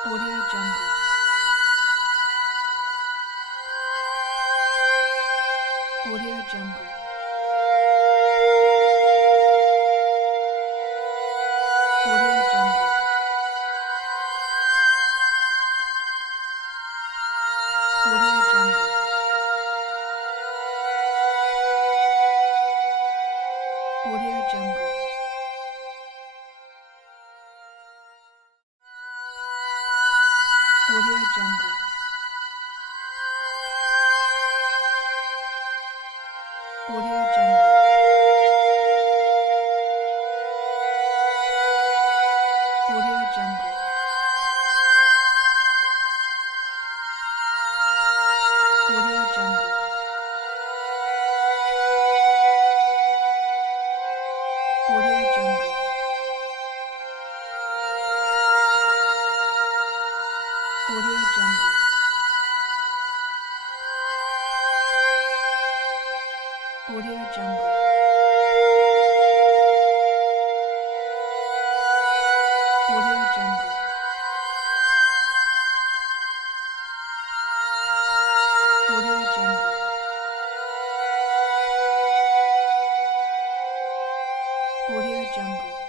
Audio Jungle. Audio Jungle. Audio Jungle. Audio Jungle. Audio Jungle. Audio Jungle. Audio Jungle. Audio Jungle. Audio Jungle. Audio Jungle. Audio Jungle. Audio Jungle. Audio Jungle. Audio Jungle. Audio Jungle.